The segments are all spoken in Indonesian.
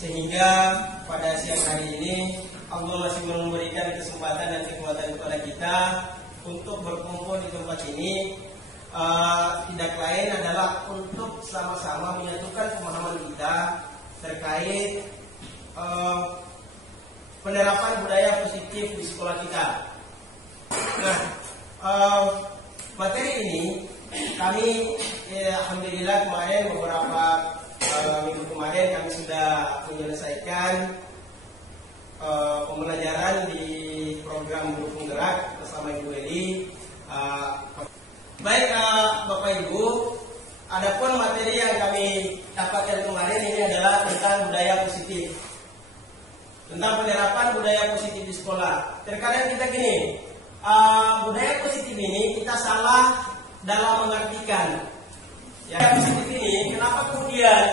sehingga pada siang hari ini Allah masih memberikan kesempatan dan kekuatan kepada kita untuk berkumpul di tempat ini. Tidak lain adalah untuk sama-sama menyatukan pemahaman kita terkait penerapan budaya positif di sekolah kita. Nah, materi ini kami alhamdulillah kemarin beberapa minggu kemarin kami sudah menyelesaikan pembelajaran di program Guru Penggerak bersama Ibu Eli. Baik Bapak Ibu, adapun materi yang kami dapatkan kemarin ini adalah tentang budaya positif, tentang penerapan budaya positif di sekolah. Terkadang kita gini, budaya positif ini kita salah dalam mengartikan. Ya, positif ini kenapa kemudian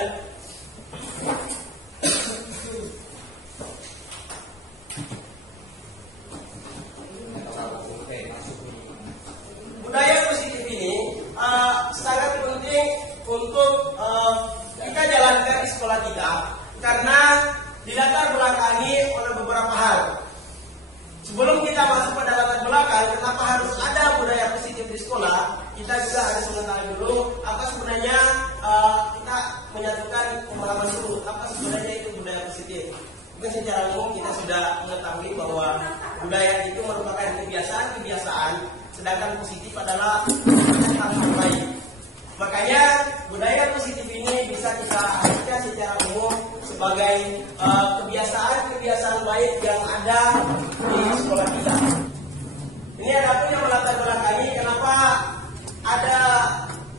budaya positif ini sangat penting untuk kita jalankan di sekolah kita, karena dilatar belakangi oleh beberapa hal. Sebelum kita masuk pada latar belakang kenapa harus ada budaya positif di sekolah, kita juga harus mengetahui dulu apa sebenarnya kita menyatukan pemahaman dulu apa sebenarnya itu budaya positif. Mungkin secara umum kita sudah mengetahui bahwa budaya itu merupakan kebiasaan-kebiasaan, sedangkan positif adalah hal yang baik. Makanya budaya positif ini bisa kita artikan secara umum sebagai kebiasaan-kebiasaan baik yang ada di sekolah kita. Ini adapun yang melatar belakangi kenapa ada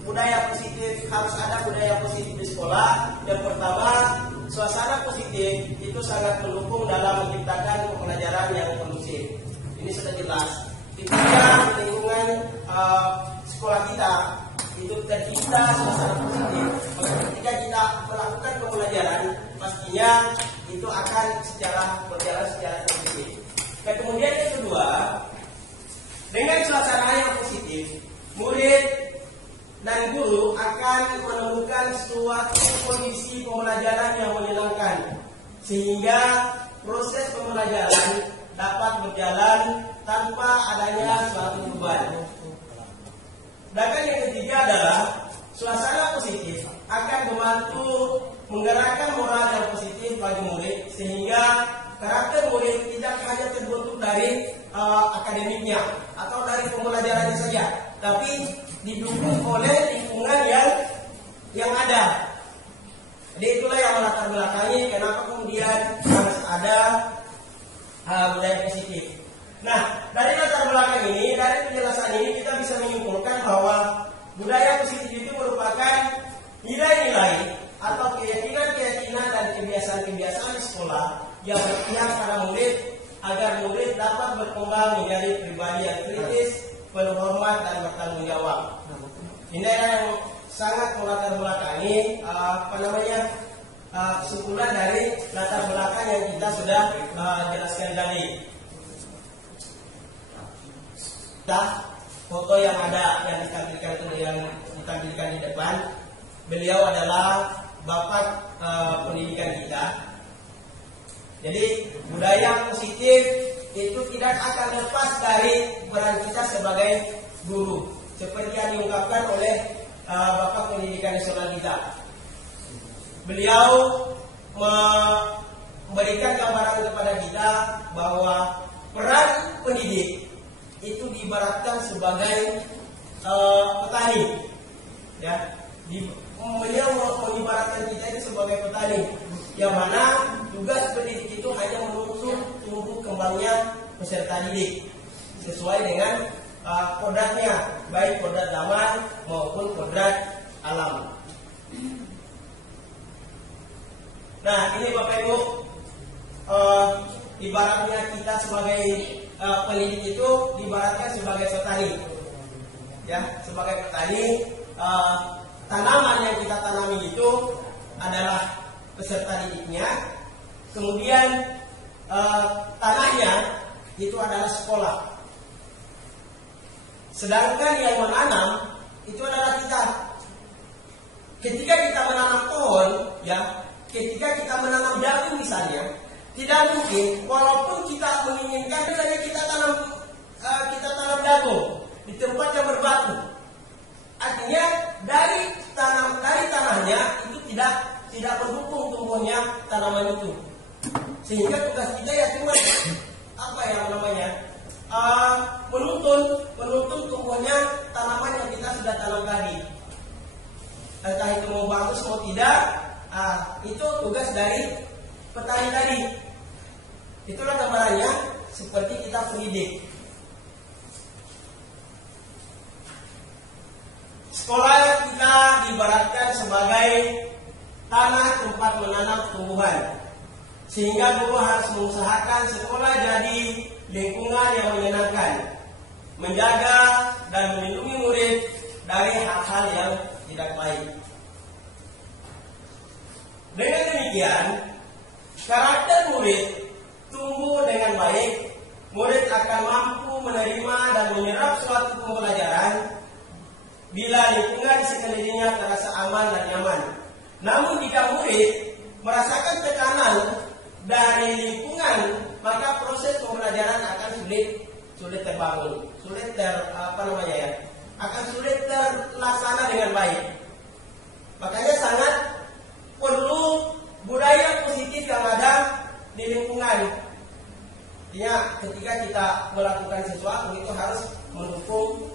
budaya positif, harus ada budaya positif di sekolah. Yang pertama, suasana positif itu sangat mendukung dalam menciptakan pembelajaran yang kondusif. Ini sudah jelas. Ketika lingkungan sekolah kita itu tercipta suasana positif, maka ketika kita melakukan pembelajaran, pastinya itu akan berjalan secara positif. Dan kemudian yang kedua, dengan suasana yang positif, murid dan guru akan menemukan suatu kondisi pembelajaran yang menyenangkan, sehingga proses pembelajaran dapat berjalan tanpa adanya suatu beban. Dan yang ketiga adalah suasana positif akan membantu menggerakkan moral yang positif bagi murid, sehingga karakter murid tidak hanya terbentuk dari akademiknya atau dari pembelajarannya saja, tapi didukung oleh lingkungan yang ada. Jadi itulah yang melatar belakangi kenapa kemudian harus ada budaya positif. Nah, dari latar belakang ini, dari penjelasan ini kita bisa menyimpulkan bahwa budaya positif itu merupakan nilai-nilai atau keyakinan-keyakinan dan kebiasaan-kebiasaan di sekolah yang berpihak pada murid agar murid dapat berkembang menjadi pribadi yang kritis, berhormat dan bertanggung jawab. Ini yang sangat melatar belakangi kesimpulan dari latar belakang yang kita sudah jelaskan tadi. Foto yang ada yang ditampilkan di depan, beliau adalah bapak pendidikan kita. Jadi budaya positif itu tidak akan lepas dari peran kita sebagai guru, seperti yang diungkapkan oleh bapak pendidikan nasional kita. Beliau memberikan gambaran kepada kita bahwa peran pendidik itu diibaratkan sebagai petani, ya. Beliau mengibaratkan kita itu sebagai petani, yang mana tugas pendidik itu hanya menuntun tumbuh kembangnya peserta didik sesuai dengan kodratnya, baik kodrat zaman maupun kodrat alam. Nah, ini Bapak Ibu, ibaratnya kita sebagai pendidik itu diibaratkan sebagai petani, ya, sebagai petani. Tanaman yang kita tanami itu adalah peserta didiknya, kemudian tanahnya itu adalah sekolah, sedangkan yang menanam itu adalah kita. Ketika kita menanam pohon, ya, ketika kita menanam jagung alasannya tidak mungkin walaupun kita menginginkan misalnya kita tanam jagung di tempat yang berbatu. Artinya dari tanahnya itu tidak mendukung tumbuhnya tanaman itu. Sehingga tugas kita ya cuma menuntun tumbuhnya tanaman yang kita sudah tanam tadi. Entah itu mau bagus mau tidak, itu tugas dari petani tadi. Itulah gambarannya seperti kita pendidik. Sekolah kita diibaratkan sebagai tanah tempat menanam tumbuhan. Sehingga guru harus mengusahakan sekolah jadi lingkungan yang menyenangkan, menjaga dan melindungi murid dari hal-hal yang tidak baik. Dengan demikian, karakter murid tumbuh dengan baik. Murid akan mampu menerima dan menyerap suatu pembelajaran bila lingkungan di sekelilingnya terasa aman dan nyaman. Namun jika murid merasakan tekanan dari lingkungan, maka proses pembelajaran akan sulit terbangun, akan sulit terlaksana dengan baik. Makanya sangat perlu budaya positif yang ada di lingkungan. Artinya ketika kita melakukan sesuatu itu harus mendukung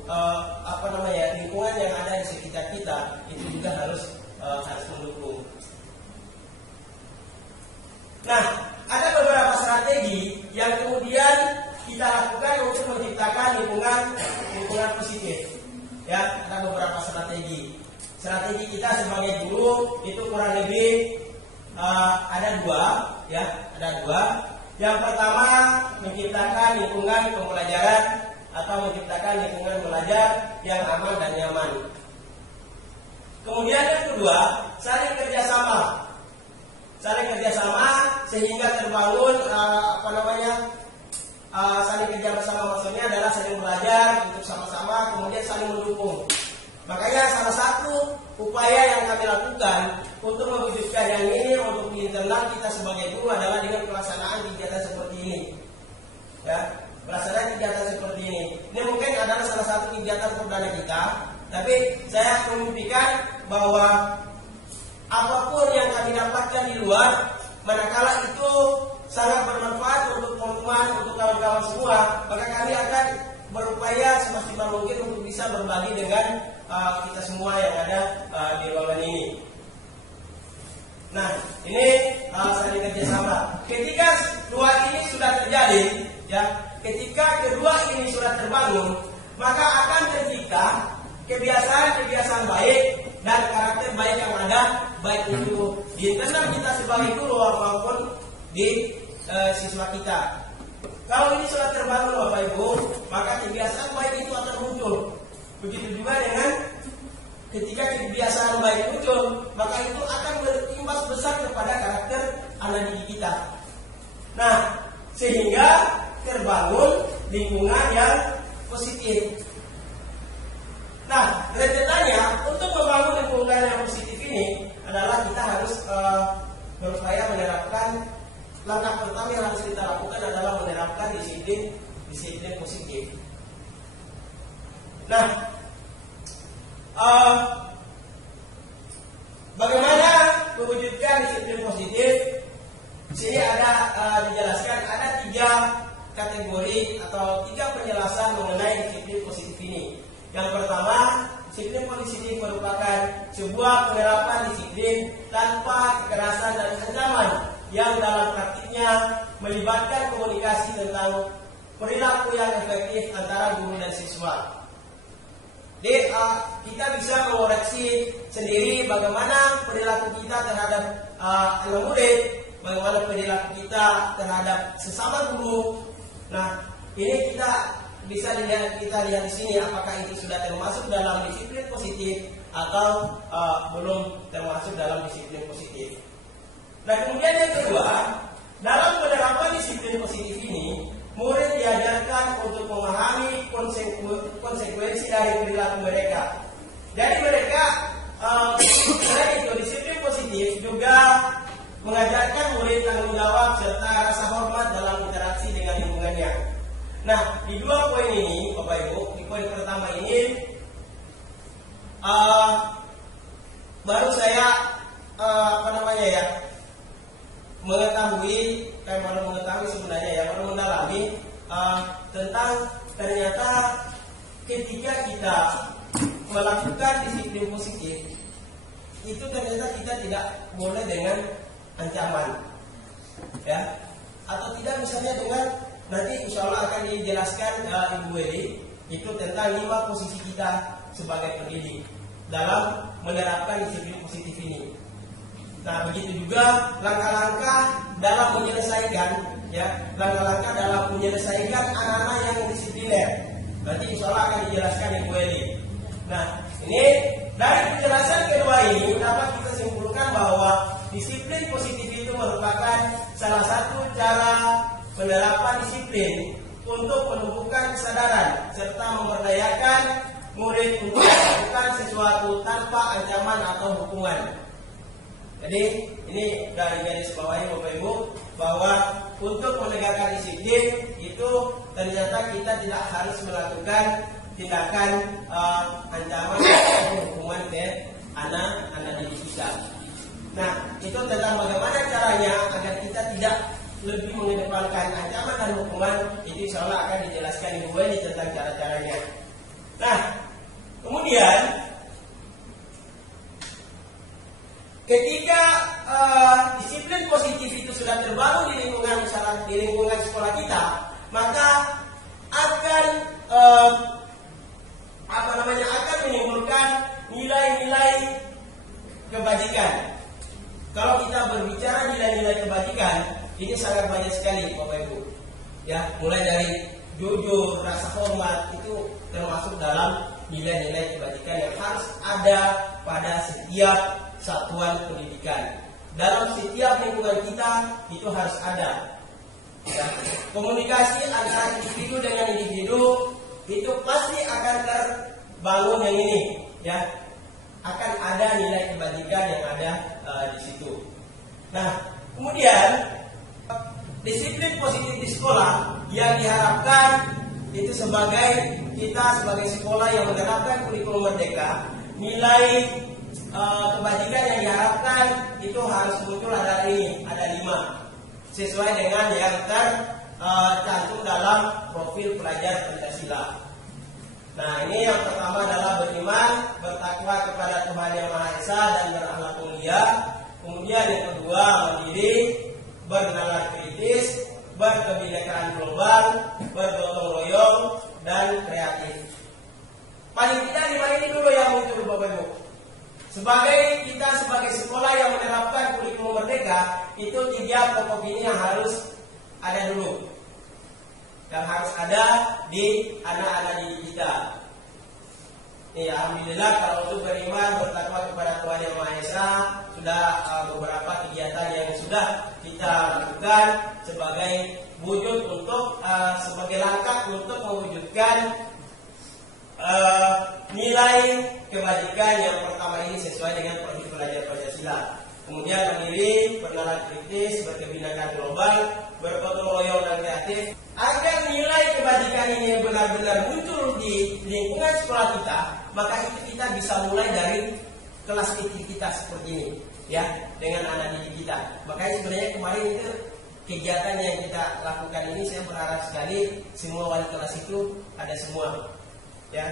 lingkungan yang ada di sekitar kita, itu juga harus mendukung. Nah, ada beberapa strategi yang kemudian kita lakukan untuk menciptakan lingkungan positif. Ya, ada beberapa strategi. Strategi kita sebagai guru itu kurang lebih ada dua. Yang pertama, menciptakan lingkungan pembelajaran atau menciptakan lingkungan belajar yang aman dan nyaman. Kemudian yang kedua, saling kerjasama sehingga terbangun saling kerja bersama, maksudnya adalah saling belajar untuk sama-sama, kemudian saling mendukung. Makanya salah satu upaya yang kami lakukan untuk mewujudkan yang ini untuk di internal kita sebagai guru adalah dengan pelaksanaan kegiatan seperti ini. Ya, pelaksanaan kegiatan seperti ini. Ini mungkin adalah salah satu kegiatan perdana kita, tapi saya memimpikan bahwa apapun yang kami dapatkan di luar, manakala itu sangat bermanfaat untuk teman-teman, untuk kawan-kawan semua, maka kami akan berupaya semaksimal mungkin untuk bisa berbagi dengan kita semua yang ada di ruangan ini. Nah, ini saling kerjasama. Ketika dua ini sudah terjadi, ketika kedua ini sudah terbangun, maka akan tercipta kebiasaan baik dan karakter baik yang ada, baik itu di internal kita sebagai guru maupun di siswa kita. Kalau ini sudah terbangun Bapak Ibu, maka kebiasaan baik itu akan muncul. Begitu juga dengan ketika kebiasaan baik muncul, maka itu akan berimbas besar kepada karakter anak didik kita. Nah, sehingga terbangun lingkungan yang positif. Nah, rentetannya untuk membangun lingkungan yang positif ini adalah kita harus berupaya menerapkan, langkah pertama yang harus kita lakukan adalah menerapkan disiplin positif. Nah, bagaimana mewujudkan disiplin positif? Di sini ada dijelaskan ada 3 kategori atau 3 penjelasan mengenai disiplin positif ini. Yang pertama, disiplin positif merupakan sebuah penerapan disiplin tanpa kekerasan dan ancaman yang dalam praktiknya melibatkan komunikasi tentang perilaku yang efektif antara guru dan siswa. Jadi kita bisa mengoreksi sendiri bagaimana perilaku kita terhadap anak murid, bagaimana perilaku kita terhadap sesama guru. Nah, ini kita lihat di sini apakah itu sudah termasuk dalam disiplin positif atau belum termasuk dalam disiplin positif. Nah, kemudian yang kedua, dalam penerapan disiplin positif ini, murid diajarkan untuk memahami konsekuensi dari perilaku mereka. Jadi mereka, selain itu disiplin positif juga mengajarkan murid tanggung jawab serta rasa hormat dalam interaksi dengan lingkungannya. Nah, di dua poin ini, Bapak Ibu, di poin pertama ini baru saya mengetahui sebenarnya ya, baru mendalami tentang ternyata ketika kita melakukan disiplin positif itu ternyata kita tidak boleh dengan ancaman, ya, atau tidak misalnya dengan, nanti insya Allah akan dijelaskan Ibu Eli itu tentang 5 posisi kita sebagai pendidik dalam menerapkan disiplin positif ini. Nah, begitu juga langkah-langkah dalam menyelesaikan, ya, langkah-langkah dalam menyelesaikan anak-anak yang disipliner. Nanti insya Allah akan dijelaskan Ibu Eli. Nah, ini dari penjelasan kedua ini dapat kita simpulkan bahwa disiplin positif itu merupakan salah satu cara penerapan disiplin untuk menumbuhkan kesadaran serta memberdayakan murid untuk melakukan sesuatu tanpa ancaman atau hukuman. Jadi ini dari garis bawahi Bapak Ibu bahwa untuk menegakkan disiplin itu ternyata kita tidak harus melakukan tindakan ancaman atau hukuman ke anak-anak didik kita. Nah, itu tentang bagaimana caranya agar kita tidak lebih mengedepankan ancaman dan hukuman, itu insya Allah akan dijelaskan Ibu Eli tentang cara-caranya. Nah, kemudian ketika disiplin positif itu sudah terbangun di lingkungan sekolah kita, maka akan akan menimbulkan nilai-nilai kebajikan. Kalau kita berbicara nilai-nilai kebajikan, ini sangat banyak sekali Bapak Ibu. Ya, mulai dari jujur, rasa hormat itu termasuk dalam nilai-nilai kebajikan yang harus ada pada setiap satuan pendidikan. Dalam setiap lingkungan kita itu harus ada. Ya, komunikasi antara individu dengan individu itu pasti akan terbangun yang ini, ya. Akan ada nilai kebajikan yang ada di situ. Nah, kemudian disiplin positif di sekolah yang diharapkan itu kita sebagai sekolah yang menerapkan kurikulum merdeka, nilai kebajikan yang diharapkan itu harus muncul ada 5 sesuai dengan yang tercantum dalam profil pelajar Pancasila. Nah, ini yang pertama adalah beriman, bertakwa kepada Tuhan Yang Maha Esa dan berakhlak mulia. Kemudian yang kedua, mandiri, bernalar kritis, berkebinekaan global, bergotong royong, dan kreatif. Paling tidak 5 ini dulu yang muncul Bapak Ibu. Kita sebagai sekolah yang menerapkan kurikulum merdeka, itu 3 pokok ini yang harus ada dulu, yang harus ada di anak-anak didik kita. Alhamdulillah kalau untuk beriman, bertakwa kepada Tuhan Yang Maha Esa, sudah beberapa kegiatan yang sudah kita lakukan sebagai wujud untuk sebagai langkah untuk mewujudkan nilai kebajikan yang pertama ini sesuai dengan profil pelajar Pancasila. Kemudian mandiri, bernalar kritis, berkebinekaan global, bergotong royong dan kreatif. Agar nilai kebajikan ini benar-benar muncul di lingkungan sekolah kita, maka itu kita bisa mulai dari kelas kita seperti ini, ya, dengan anak didik kita. Makanya sebenarnya kemarin itu kegiatan yang kita lakukan ini, saya berharap sekali semua wali kelas itu ada semua, ya.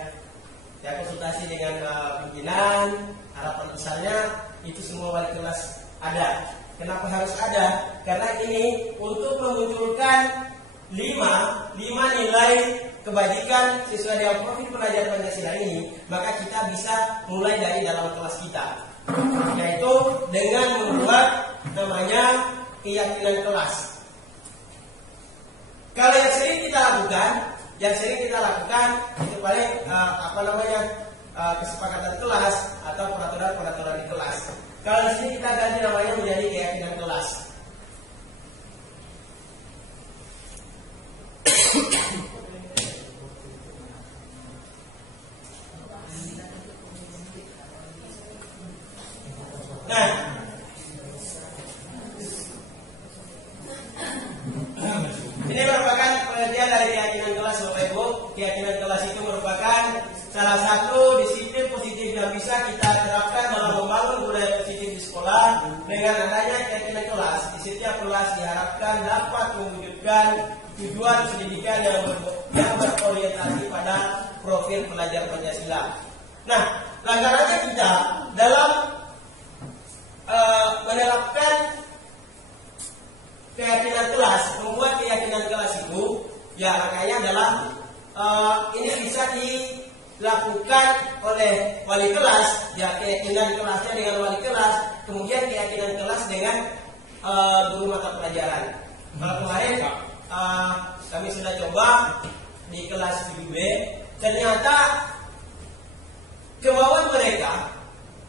Saya konsultasi dengan pimpinan, harapan besarnya itu semua wali kelas ada. Kenapa harus ada? Karena ini untuk memunculkan 5 nilai kebajikan sesuai dengan profil pelajar Pancasila ini, maka kita bisa mulai dari dalam kelas kita, yaitu dengan membuat namanya keyakinan kelas. Kalau yang sering kita lakukan itu paling kesepakatan kelas atau peraturan di kelas. Kalau di sini kita ganti namanya menjadi keyakinan kelas. Nah, dari keyakinan kelas Bapak Ibu. Keyakinan kelas itu merupakan salah satu disiplin positif yang bisa kita terapkan dalam membangun budaya positif di sekolah. Dengan adanya keyakinan kelas, di setiap kelas diharapkan dapat mewujudkan tujuan pendidikan yang berorientasi pada profil pelajar Pancasila. Nah, langkah-langkah kita dalam menerapkan keyakinan kelas, membuat keyakinan kelas itu, ya langkahnya adalah ini bisa dilakukan oleh wali kelas, ya keyakinan kelasnya dengan wali kelas, kemudian keyakinan kelas dengan guru mata pelajaran. Kalau kemarin kami sudah coba di kelas 7B, ternyata kemauan mereka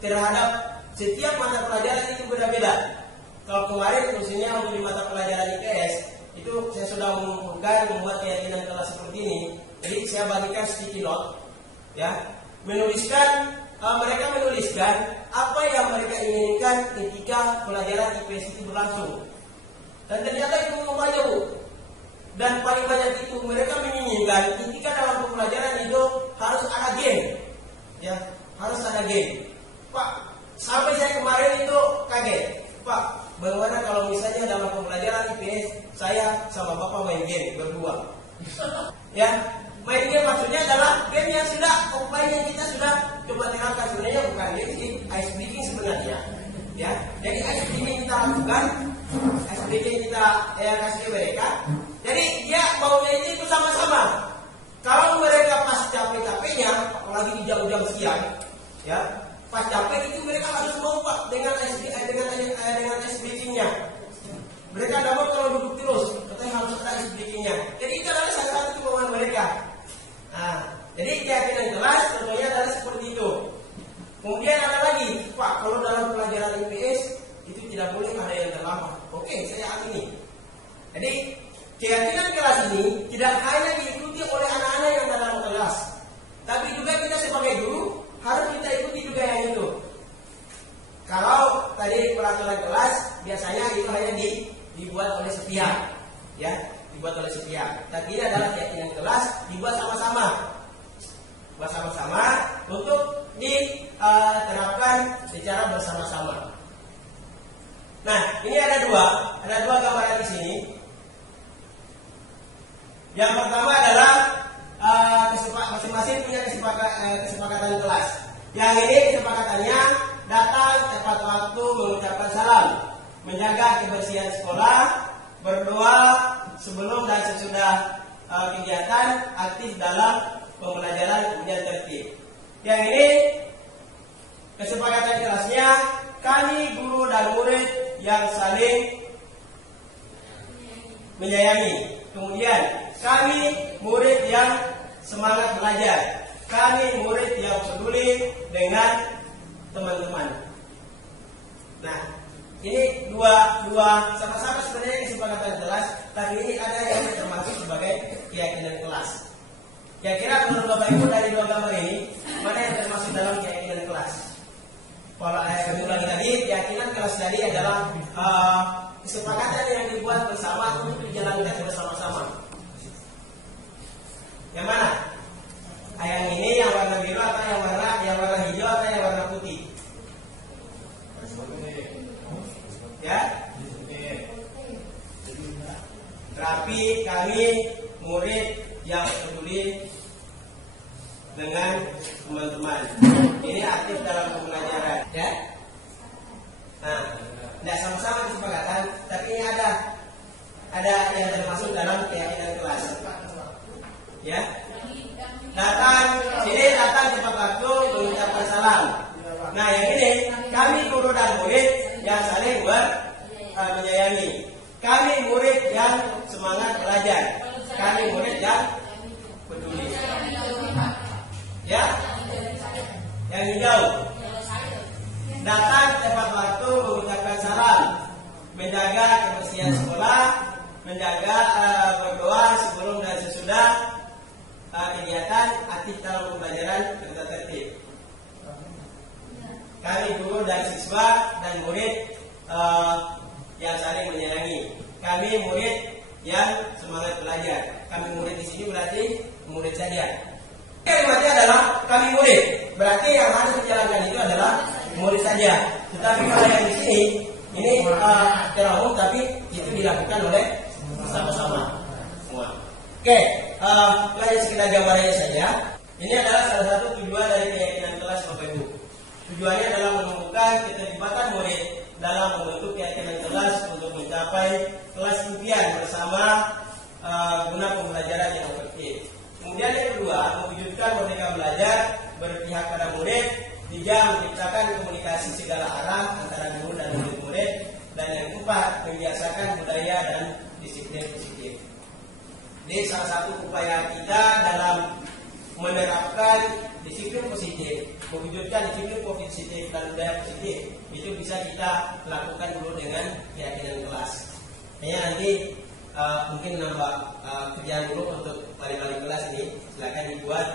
terhadap setiap mata pelajaran itu beda-beda. Kalau kemarin khususnya untuk di mata pelajaran IPS itu saya sudah mengumpulkan membuat keyakinan kelas seperti ini. Jadi saya bagikan sticky note, ya, mereka menuliskan apa yang mereka inginkan ketika pelajaran IPS itu berlangsung. Dan ternyata itu banyak, Bu. Dan paling banyak itu mereka menginginkan ketika dalam pembelajaran itu harus ada game, ya, harus ada game. Pak, sampai saya kemarin itu kaget, Pak, bagaimana kalau misalnya dalam pembelajaran IPS saya sama Bapak main game berdua? Ya, main game maksudnya adalah game yang sudah offline yang kita sudah coba terapkan. Sebenarnya bukan game sih, ice breaking sebenarnya. Ya, jadi ice breaking kita lakukan, ice breaking kita kasih ke mereka. Jadi dia maunya itu sama-sama. Kalau mereka pas capek-capeknya, apalagi di jam-jam siang, ya, pas capek itu mereka harus mau Pak dengan ice breaking-nya. Mereka tidak mau kalau duduk terus, katanya harus ada ice breaking-nya. Jadi itu adalah salah satu kemauan mereka. Nah, jadi keyakinan kelas contohnya adalah seperti itu. Kemudian ada lagi, Pak, kalau dalam pelajaran IPS itu tidak boleh ada yang terlambat. Oke, saya amini. Jadi keyakinan kelas ini tidak hanya diikuti oleh anak-anak yang dalam kelas, tapi juga kita sebagai guru harus kita ikuti juga yang itu. Kalau tadi peraturan kelas biasanya itu hanya dibuat oleh sepihak, ya, dibuat oleh sepihak. Tapi ini adalah keyakinan kelas dibuat sama-sama, untuk diterapkan secara bersama-sama. Nah, ini ada dua gambaran di sini. Yang pertama adalah masing-masing punya kesepakatan kelas. Yang ini kesepakatannya datang tepat waktu mengucapkan salam, menjaga kebersihan sekolah, berdoa sebelum dan sesudah kegiatan, aktif dalam pembelajaran, kemudian tertib. Yang ini kesepakatan kelasnya, kami guru dan murid yang saling menyayangi. Kemudian kami murid yang semangat belajar. Kami murid yang peduli dengan teman-teman. Nah, ini dua sama-sama sebenarnya kesepakatan kelas, tapi ini ada yang termasuk sebagai keyakinan kelas. Kira-kira menurut Bapak Ibu dari dua gambar ini, mana yang termasuk dalam keyakinan kelas? Kalau kami ulangi tadi, keyakinan kelas tadi adalah kesepakatan yang dibuat bersama untuk dijalankan bersama-sama. Yang mana? Yang ini yang warna biru atau yang warna hijau atau yang warna putih? Ya? Rapi, kami murid yang peduli dengan teman-teman. Ini aktif dalam pembelajaran, ya? Nah, tidak sama-sama kesepakatan, tapi ini ada yang termasuk dalam keyakinan kelas. Ya, datang tepat waktu mengucapkan salam. Nah, yang ini kami guru dan murid yang saling menyayangi. Kami murid yang semangat belajar. Kami murid yang peduli. Ya, yang hijau. Datang tepat waktu mengucapkan salam, menjaga kebersihan sekolah, menjaga berdoa sebelum dan sesudah kegiatan, aktif dalam pembelajaran, serta tertib. Kami guru dan siswa dan murid yang saling menyayangi. Kami murid yang semangat belajar. Kami murid di sini berarti murid saja. Kalimatnya adalah kami murid, berarti yang harus dijalankan itu adalah murid saja. Tetapi kalau yang di sini ini secara umum, tapi itu dilakukan oleh sama-sama semua. Oke, hanya sekedar gambarannya saja. Ini adalah salah satu tujuan dari keyakinan kelas Bapak Ibu. Tujuannya adalah menemukan keterlibatan murid dalam membentuk keyakinan kelas untuk mencapai kelas impian bersama guna pembelajaran yang efektif. Kemudian yang kedua, mewujudkan merdeka belajar berpihak pada murid, tiga, menciptakan komunikasi segala arah antara guru dan murid-murid, dan yang keempat, membiasakan budaya dan disiplin positif. Ini salah satu upaya kita dalam menerapkan disiplin positif, mewujudkan disiplin positif dan budaya positif. Itu bisa kita lakukan dulu dengan keyakinan kelas. Kayaknya nanti mungkin nambah kerjaan dulu untuk wali-wali kelas ini. Silakan dibuat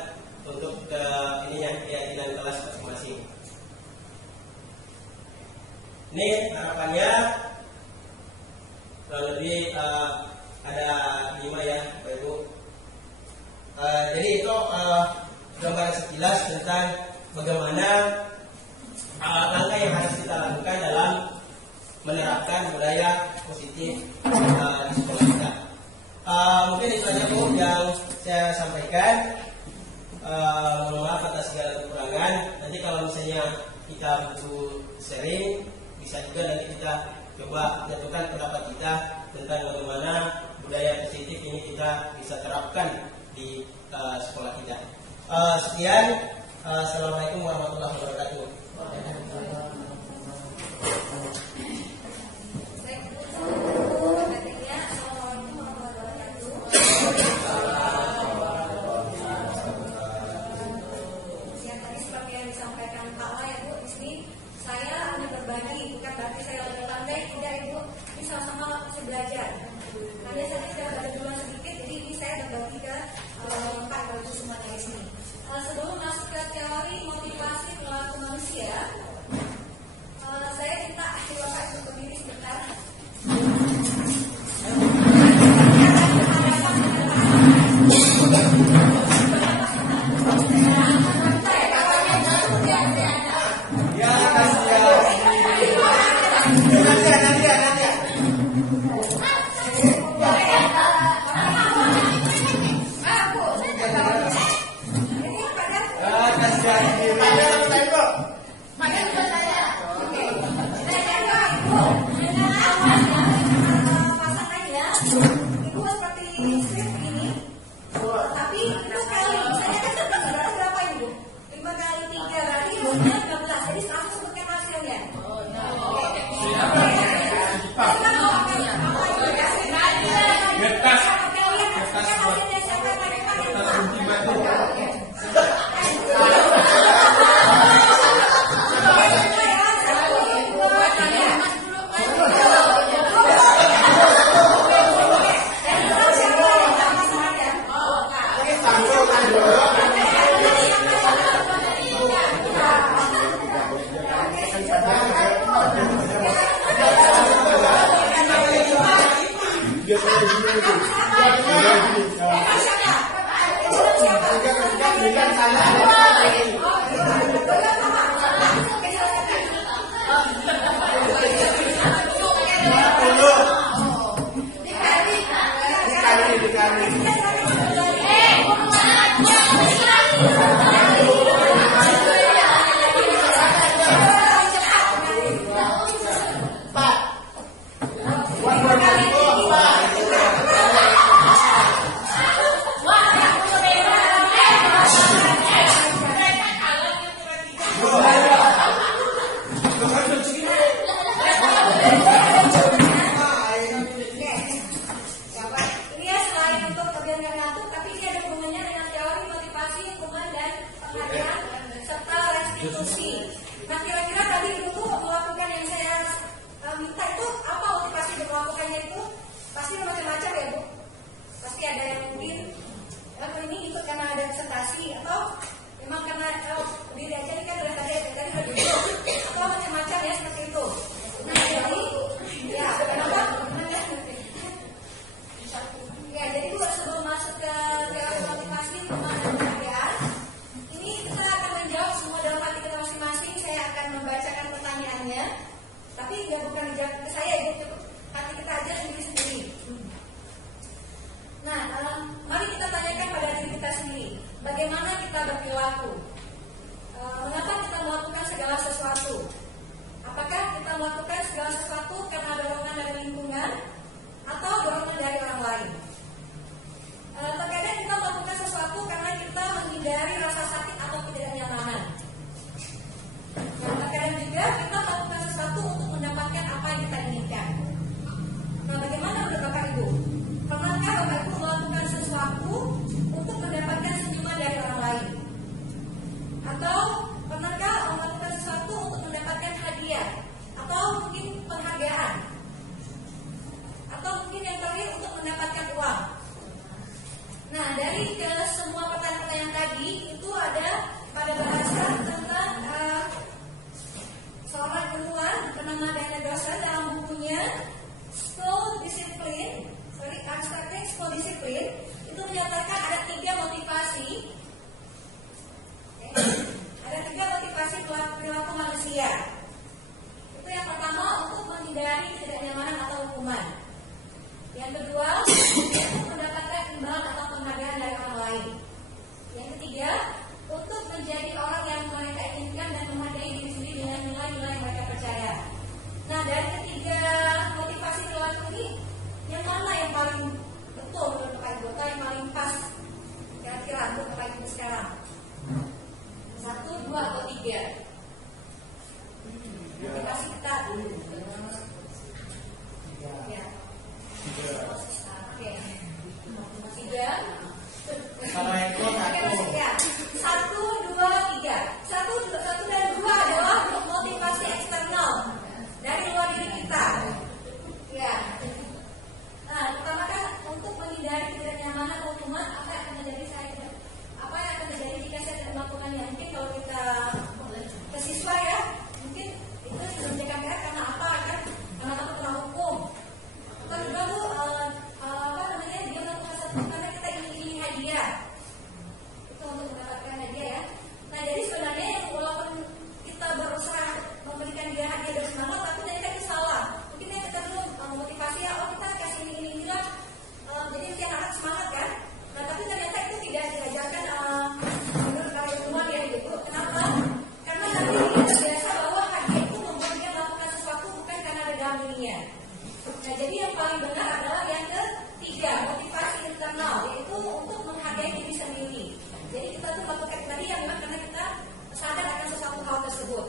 untuk keyakinan kelas masing-masing. Ini harapannya kurang lebih ada 5 ya, Bapak Ibu. Jadi itu gambaran sekilas tentang bagaimana langkah yang harus kita lakukan dalam menerapkan budaya positif di sekolah kita. Mungkin itu saja Bu yang saya sampaikan. Mohon maaf atas segala kekurangan. Nanti kalau misalnya kita butuh sharing, bisa juga nanti kita coba menyatukan pendapat kita tentang bagaimana budaya positif ini kita bisa terapkan di sekolah kita. Sekian. Assalamualaikum warahmatullahi wabarakatuh. Sebelum masuk ke teori motivasi perilaku manusia, saya minta Bapak untuk berdiri sebentar. Yang kedua, untuk mendapatkan imbalan atau penghargaan dari orang lain. Yang ketiga, untuk menjadi orang yang mereka inginkan dan menghargai diri sendiri dengan nilai-nilai yang mereka percaya. Nah, dari ketiga motivasi perilaku ini, yang mana yang paling betul menurut Bapak Ibu, atau yang paling pas kira-kira untuk Bapak Ibu sekarang? 1, 2, atau 3? Motivasi kita dulu. Ya. Oke. 3. Assalamualaikum. Ya. 1, 2, 3. 1 dan 2 adalah untuk motivasi eksternal dari luar diri kita. Ya. Nah, pertama kan untuk menghindari ketidaknyamanan atau kuman apa yang akan terjadi jika saya tidak melakukannya. Mungkin kalau kita ke siswa ya, mungkin itu sudah menjaga mereka karena apa kan? Karena takut kena hukum. Bukan juga bu, dia melakukan sesuatu karena kita ingin hadiah. Itu untuk mendapatkan hadiah ya. Nah, jadi sebenarnya walaupun kita berusaha memberikan dia hadiah dari semangat, tapi ternyata itu salah. Mungkin kita dulu memotivasi ya, oh kita kasih ini lah. Jadi nanti anak semangat kan. Nah, tapi ternyata itu tidak diajarkan menurut karakter ya gitu. Kenapa? Karena nanti kita terbiasa bahwa hadiah itu membuat dia melakukan sesuatu bukan karena ada dalam dirinya. Nah, jadi yang paling benar adalah yang ketiga, motivasi internal, yaitu untuk menghargai diri sendiri. Jadi kita tuh melakukan tadi yang memang karena kita sadar akan sesuatu hal tersebut.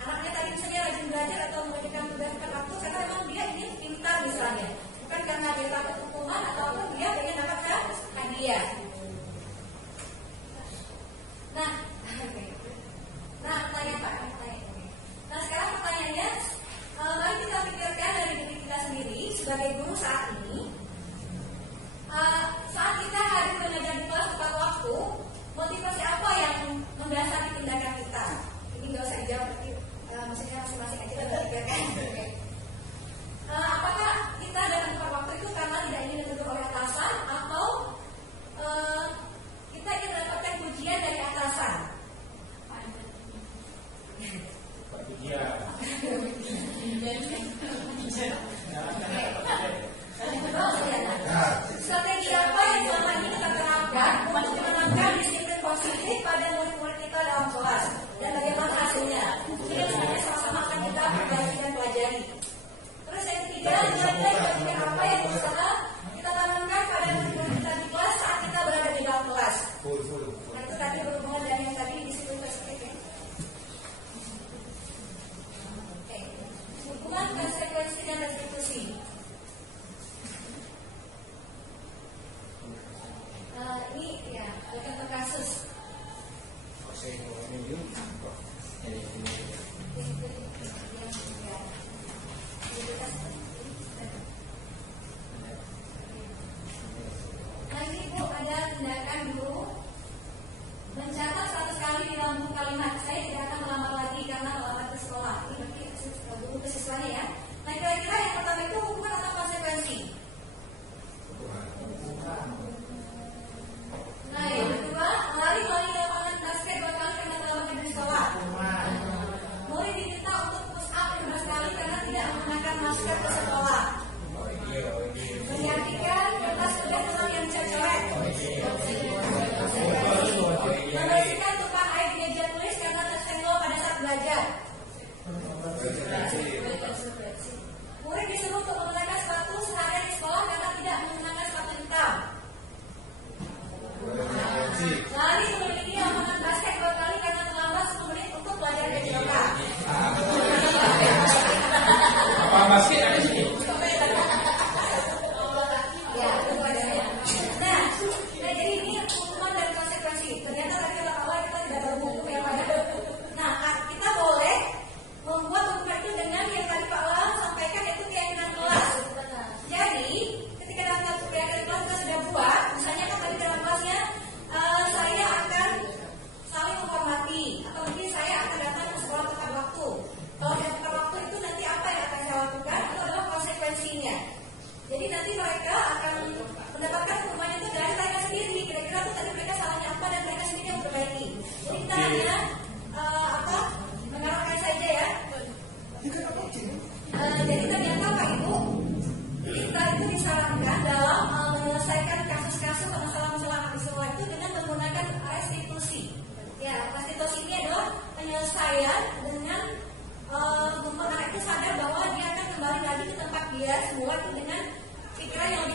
Anaknya tadi misalnya rajin belajar atau mengerjakan tugas tepat waktu, karena memang dia ingin pintar misalnya, bukan karena dia takut hukuman ataupun dia ingin dapatkan hadiah. Nah, Nah, sekarang pertanyaannya, mari kita pikirkan dari diri kita sendiri sebagai guru saat ini. Saat kita hadir mengajar di kelas tepat waktu, motivasi apa yang mendasari tindakan kita? Ini nggak usah dijawab, maksudnya masing-masing aja kita pikirkan. Apakah kita datang tepat waktu itu karena tidak ingin dituduh oleh atasan atau kita ingin mendapatkan pujian dari atasan? Iya. Strategi apa yang selama ini kita terapkan untuk menanamkan disiplin positif pada murid-murid kita dalam kelas dan bagaimana hasilnya? Ini sebenarnya sama-sama akan kita perbaiki dan pelajari.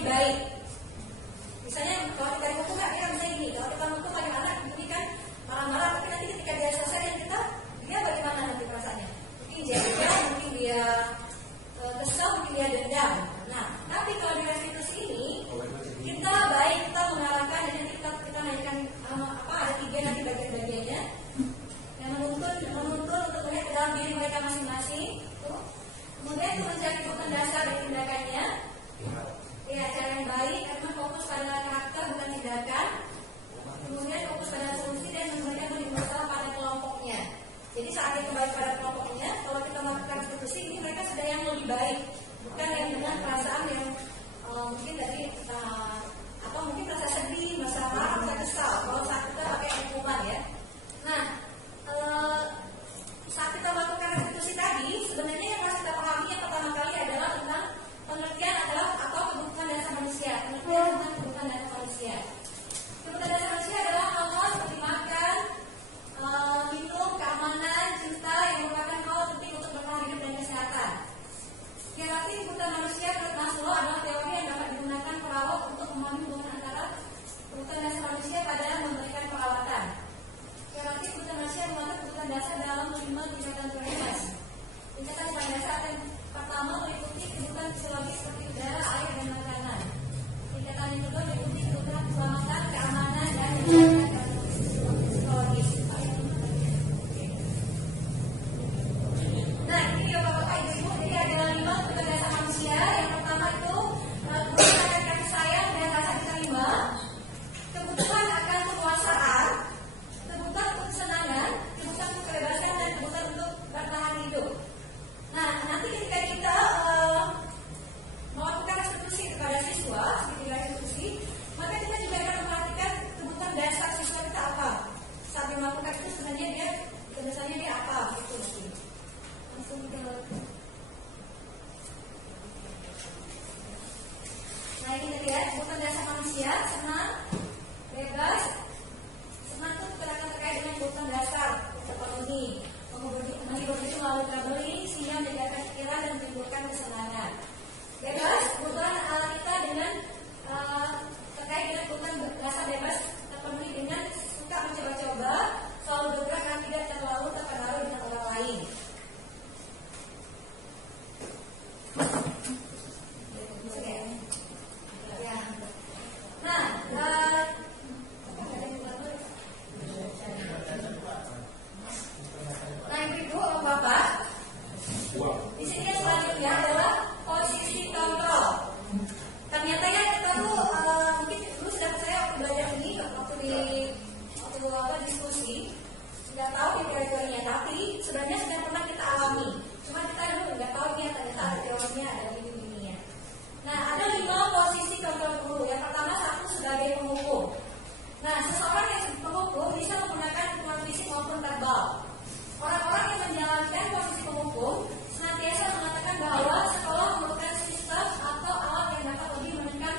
baik. Misalnya kalau kita dihukum kan kita bisa gini, kalau kita hukum anak-anak ini kan marah-marah, tapi nanti ketika dia selesai dan kita, dia bagaimana nanti perasaannya? Mungkin dia mungkin dia kesal, mungkin dia dendam. Nah, tapi kalau di restitusi ini kita baik, kita mengarahkan dan nanti kita naikkan ada 3 nanti bagian-bagiannya yang menuntun untuk melihat ke dalam diri mereka masing-masing. Kemudian itu mencari kebutuhan dasar dari tindakannya. Ya, cara yang baik karena fokus pada karakter bukan tindakan. Kemudian fokus pada solusi dan memberikan masalah pada kelompoknya. Jadi saat dia kembali pada kelompoknya, kalau kita melakukan restitusi ini mereka sudah yang lebih baik, bukan yang dengan perasaan yang mungkin dari atau mungkin rasa sedih, rasa marah, rasa kesal. Kalau saat kita pakai hukuman ya. Nah, saat kita melakukan restitusi tadi, sebenarnya yang harus kita pahami yang pertama kali adalah tentang pengertian adalah atau kebutuhan dasar manusia. Pengertian tentang kebutuhan dasar manusia. Kebutuhan dasar manusia adalah hal-hal seperti makan, minum, keamanan, cinta yang merupakan hal penting untuk bertahan hidup dan kesehatan. Hierarki kebutuhan manusia menurut Maslow adalah teori yang dapat digunakan perawat untuk memahami hubungan antara kebutuhan dasar manusia pada memberikan perawatan. Hierarki kebutuhan manusia merupakan kebutuhan dasar dalam 5 tingkatan prioritas. Tingkatan paling dasar yang pertama meliputi kebutuhan fisiologis seperti udara, air, dan makanan. Tingkatan yang kedua meliputi kebutuhan keselamatan, keamanan, dan psikologis. Nah, ini ya Bapak Ibu, jadi ada 5 kebutuhan dasar manusia. Yang pertama itu kebutuhan akan kasih sayang dan rasa diterima, kebutuhan akan kekuasaan, kebutuhan untuk kesenangan, kebutuhan untuk kebebasan, dan kebutuhan untuk bertahan hidup. Nah, nanti ketika kita melakukan restitusi kepada siswa, seperti restitusi, maka kita juga akan memperhatikan kebutuhan dasar siswa kita apa. Saat dia melakukan itu sebenarnya dia kebiasaannya dia apa gitu. Langsung ke. Nah, ini kita lihat kebutuhan dasar manusia, senang, bebas. Senang itu akan terkait dengan kebutuhan dasar terpenuhi, menghidup itu melalui traveling sehingga menjaga pikiran dan menimbulkan kesenangan. Bebas, kebutuhan kita dengan terkait dengan kebutuhan dasar bebas terpenuhi dengan suka mencoba-coba, selalu bergerak dan tidak terlalu terpengaruh dengan orang lain. Nah, Ibu, Bapak, di sini yang selanjutnya adalah posisi kontrol. Ternyata ya kita tuh mungkin dulu sudah saya waktu belajar ini waktu diskusi sudah tahu nih teorinya, tapi sebenarnya sudah pernah kita alami. Cuma kita dulu nggak tahu nih ternyata ada teorinya, ada gini ya. Nah, ada 5 posisi kontrol guru. Yang pertama, 1 sebagai penghukum. Nah, seseorang yang penghukum bisa menggunakan hukuman fisik maupun verbal. Orang-orang yang menjalankan posisi penghukum senantiasa mengatakan bahwa sekolah memerlukan sistem atau alat yang dapat lebih menekan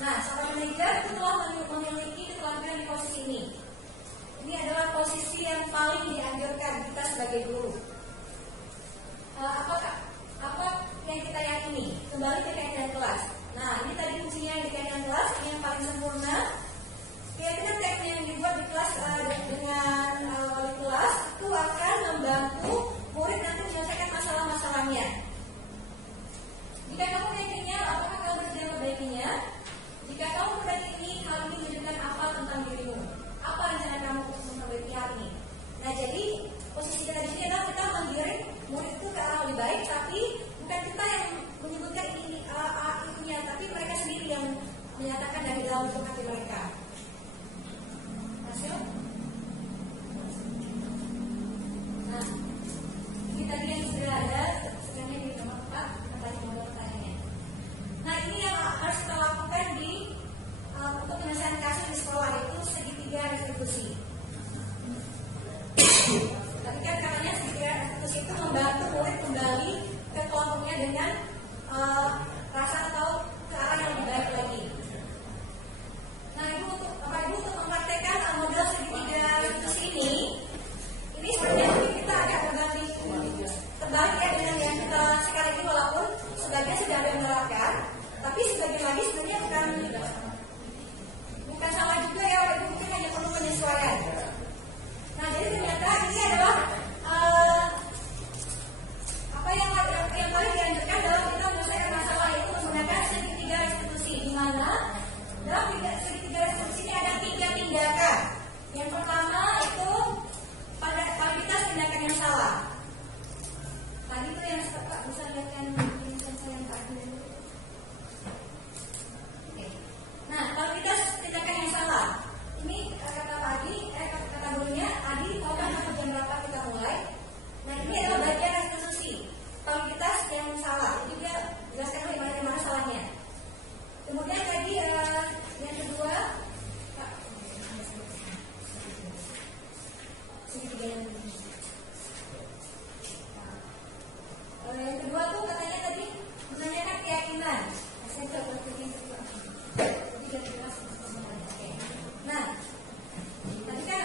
Nah, seorang manajer itu telah memiliki keterampilan di posisi ini. Ini adalah posisi yang paling dianjurkan kita sebagai guru. Apa yang kita yakini? Kembali ke keadaan kelas. Nah, ini tadi fungsinya yang di keadaan kelas, ini yang paling sempurna. Keyakinan teknik yang dibuat di kelas dengan wali kelas itu akan membantu murid nanti menyelesaikan masalah-masalahnya. Jika kamu yakinnya, apakah kamu bersedia memperbaikinya? Jika kamu meyakini hal ini menunjukkan apa tentang dirimu? Apa rencana kamu untuk memperbaiki hal ini? Nah, jadi posisi kita di sini adalah kita menggiring murid itu ke arah lebih baik, tapi bukan kita yang menyebutkan itunya, tapi mereka sendiri yang menyatakan dari dalam lubuk hati mereka. Masuk? Nah, ini tadi yang sudah ada, sekarang di nomor 4, pertanyaannya. Nah, ini yang harus kita lakukan untuk penyelesaian kasus di sekolah, itu segitiga restitusi. Tapi kan katanya segitiga restitusi itu membantu murid kembali ke kelompoknya dengan rasa atau ke arah yang lebih baik lagi. Nah, Bapak Ibu untuk mempraktekkan model segitiga restitusi ini sebenarnya kita agak terbalik ya dengan yang kita sekarang ini, walaupun sebagian sudah ada yang menerapkan, tapi sebagian lagi sebenarnya bukan salah juga ya, Bapak Ibu, mungkin hanya perlu penyesuaian. Nah, jadi ternyata ini adalah apa yang paling dianjurkan dalam kita menyelesaikan masalah itu menggunakan segitiga restitusi, di mana dalam segitiga restitusi ini ada 3 tindakan. Yang pertama itu pada kualitas tindakan yang salah. Tadi itu yang Pak bisa lihatkan yang tadi. Oke. Nah, kualitas tindakan yang salah. Ini kata gurunya, Adi, tahu kan jam berapa kita mulai? Nah, ini adalah bagian restitusi. Kualitas yang salah, itu dia jelaskan bagaimana salahnya. Kemudian tadi yang kedua, yang kedua tuh katanya tadi menanyakan keyakinan. Nah, tadi kan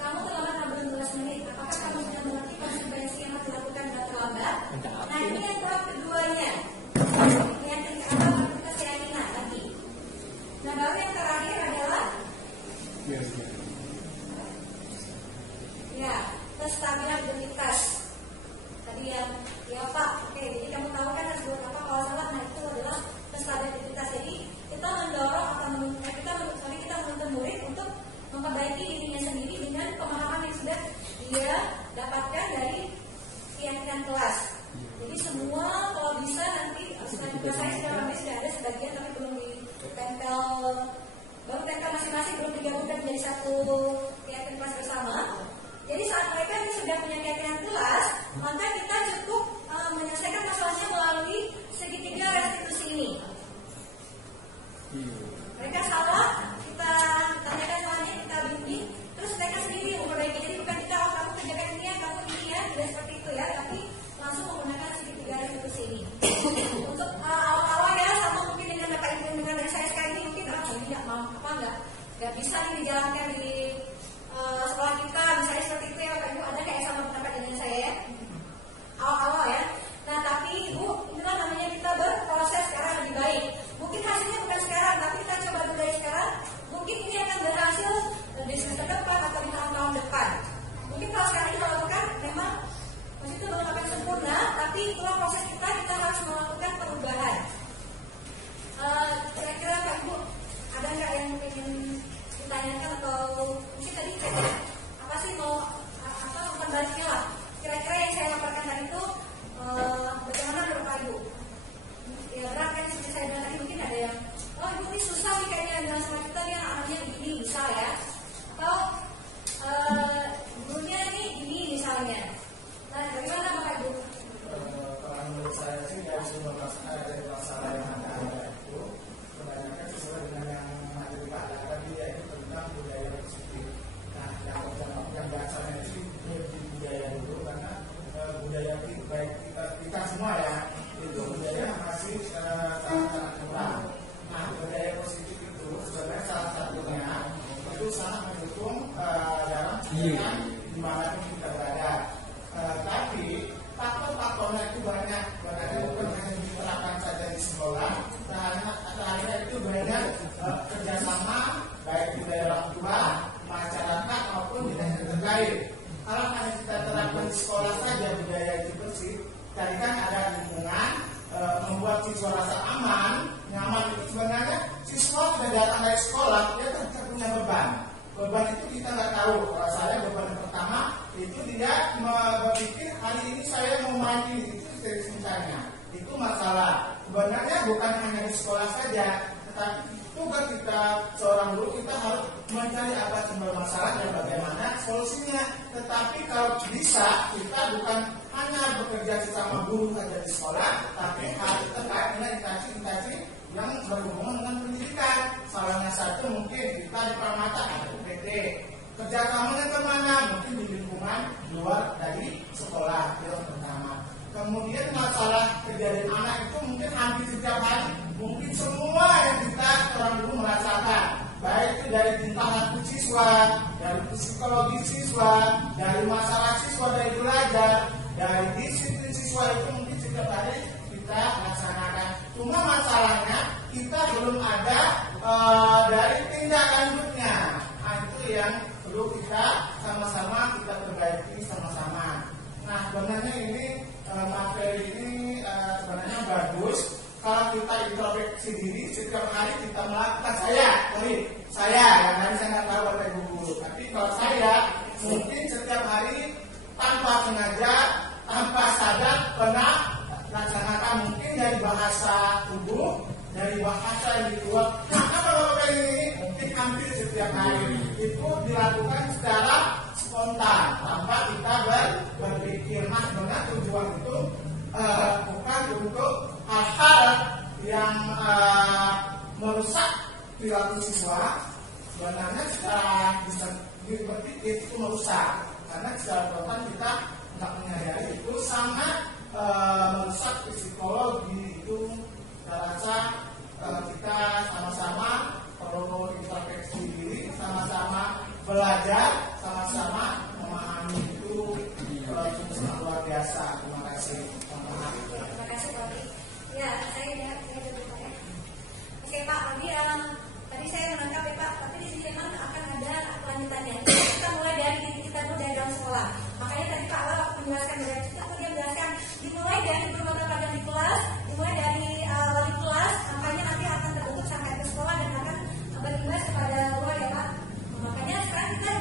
kamu terlambat 15 menit. Apakah kamu sudah mengerti konsekuensi yang harus dilakukan bila terlambat? Nah, ini yang tahap keduanya. Yang kita keyakinan lagi. Nah, baru yang terakhir adalah kestabilan identitas. Tadi yang Pak, oke, jadi kamu tahu kan harus buat apa kalau salah. Nah, itu adalah kestabilan identitas. Jadi kita mendorong atau kita menuntut murid untuk memperbaiki dirinya sendiri dengan pemahaman yang sudah dia dapatkan dari keyakinan kelas. Jadi semua kalau bisa nanti saya sudah ada sebagian tapi belum ditempel, baru tempel masing-masing, belum digabungkan menjadi satu keyakinan kelas bersama. Jadi saat mereka ini sudah punya keyakinan kelas, maka kita cukup menyelesaikan masalahnya melalui segitiga restitusi ini. Mereka salah, kita tanyakan salahnya, kita bimbing, terus mereka sendiri yang memperbaiki. Jadi bukan kita, kamu kerjakan ini ya, kamu ini ya, tidak seperti itu ya, tapi langsung menggunakan segitiga restitusi ini. Untuk awal-awal ya, sama mungkin dengan Bapak Ibu dengan dari saya sekarang ini mungkin ini nggak mau apa nggak bisa nih dijalankan di sekolah kita, misalnya seperti itu ya Bapak Ibu, ada kayak sama pendapat dengan saya ya, awal-awal ya. Nah, tapi Ibu, inilah namanya kita berproses sekarang lebih baik. Mungkin hasilnya bukan sekarang, tapi kita coba dulu dari sekarang. Mungkin ini akan berhasil di semester depan atau di tahun-tahun depan. Mungkin kalau sekarang ini melakukan, memang masih itu belum akan sempurna, tapi itulah proses kita harus melakukan perubahan. Kira-kira Pak Ibu, ada nggak yang ingin ditanyakan atau kan dimanapun kita berada. Tapi faktor-faktornya itu banyak bukan hanya diterapkan saja di sekolah. Terhadap itu banyak kerjasama baik di daerah orang tua, masyarakat maupun dinas terkait. Kalau hanya kita terapkan di sekolah saja budaya itu bersih, tadi kan ada lingkungan, membuat siswa rasa aman, nyaman. Itu sebenarnya siswa sudah datang dari sekolah, dia tetap punya beban. Beban itu kita nggak tahu. Kalau saya beban yang pertama itu dia berpikir hari ini saya mau main ini, itu serius misalnya. Itu masalah. Sebenarnya bukan hanya di sekolah saja, tetapi tugas kita seorang guru kita harus mencari apa sumber masalah dan bagaimana solusinya. Tetapi kalau bisa kita bukan hanya bekerja sesama guru saja di sekolah, tapi harus terkait dengan instansi-instansi yang berhubungan dengan pendidikan. Salahnya satu mungkin kita di Pramata ada UPT. Kerjasamanya kemana? Mungkin di lingkungan luar dari sekolah. Itu yang pertama. Kemudian masalah kejadian anak itu mungkin hampir setiap hari. Mungkin semua yang kita orang dulu merasakan, baik itu dari tingkah laku siswa, dari psikologi siswa, dari masalah siswa dari belajar, dari disiplin siswa itu mungkin setiap hari kita laksanakan. Cuma masalahnya kita belum ada dari tindak lanjutnya. Nah, itu yang perlu kita sama-sama kita perbaiki sama-sama. Nah, sebenarnya ini materi ini sebenarnya bagus kalau kita introspeksi diri setiap hari kita melakukan. Saya yang tadi saya nggak tahu Bapak Ibu guru, tapi kalau saya mungkin setiap hari tanpa sengaja, tanpa sadar pernah laksanakan mungkin dari bahasa tubuh, dari bahasa yang dibuat. Nah, apa Bapak ini mungkin hampir setiap hari itu dilakukan secara spontan tanpa kita berpikir. Nah, sebenarnya tujuan itu bukan untuk hal-hal yang merusak perilaku siswa. Sebenarnya secara bisa berpikir itu merusak, karena secara spontan kita nggak menyadari itu sangat merusak psikologi. Itu saya rasa kita sama-sama perlu introspeksi diri, sama-sama belajar, sama-sama memahami itu sangat luar biasa. Terima kasih. Terima kasih Pak Odi. Ya, saya bertanya. Oke Pak Odi, tadi saya menangkap ya Pak, tapi di sini memang akan ada lanjutannya. Kita mulai dari diri kita dulu dari dalam sekolah. Makanya tadi Pak Awal menjelaskan dari kita, kemudian menjelaskan dimulai dari bermata pelajaran di kelas, dimulai dari wali kelas, makanya nanti akan terbentuk sampai ke sekolah dan akan berimbas kepada luar ya Pak. Makanya sekarang kita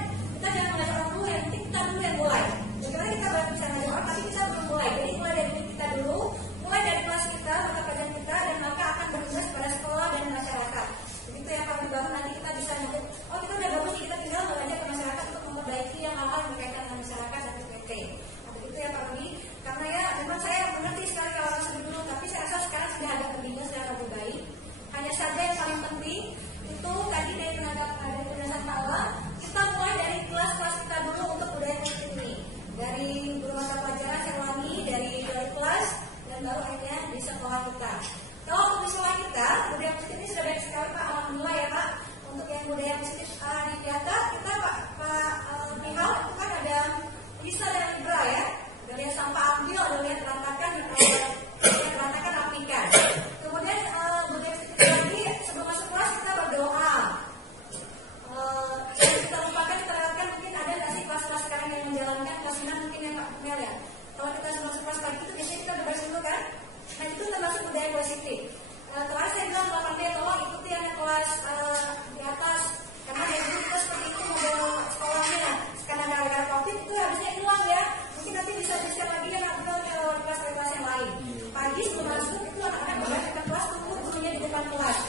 jangan mengajak orang dulu, yang penting kita dulu yang mulai. Bagaimana kita bisa mengajak orang, tapi kita belum mulai. Jadi mulai dari diri kita dulu, mulai dari kelas kita, mata pelajaran kita, dan maka akan berimbas pada sekolah dan masyarakat. Begitu ya, kalau dibangun nanti kita bisa nyebut, oh kita udah bagus, kita tinggal mengajak ke masyarakat untuk memperbaiki yang hal-hal yang berkaitan dengan masyarakat dan PT. Nah, begitu ya Pak Rudi. Karena ya memang saya mengerti sekali kalau orang dulu, tapi saya rasa sekarang sudah ada pembinaan secara lebih baik. Hanya saja yang paling penting itu tadi dari penjelasan Pak Awal, kita mulai dari kelas-kelas kita dulu untuk budaya positif ini. Dari guru mata pelajaran saya ulangi, dari kelas dan baru akhirnya di sekolah kita. Kalau untuk di sekolah kita, budaya positif ini sudah banyak sekali Pak, alhamdulillah ya Pak. Untuk yang budaya positif di data kita Pak Mihal itu kan ada bisa dan liberal ya. Ada lihat sampah ambil, ada lihat berantakan, rapikan. Kemudian budaya positif lagi sebelum masuk kelas kita berdoa. Yang kita lupakan, kita lewatkan mungkin ada nggak sih kelas-kelas sekarang yang menjalankan kelas 6 mungkin yang Pak Mel ya. Kalau kita masuk kelas pagi itu biasanya kita berbaris dulu kan. Nah itu termasuk budaya positif. Kemarin saya bilang 8B tolong ikuti anak kelas di atas, karena dari dulu kita seperti itu model sekolahnya. Karena gara-gara COVID itu harusnya hilang ya. Mungkin nanti bisa disesuaikan lagi yang ambil ke kelas yang lain. Pagi sebelum masuk itu anak-anak berbaris ke kelas, tunggu gurunya di depan kelas.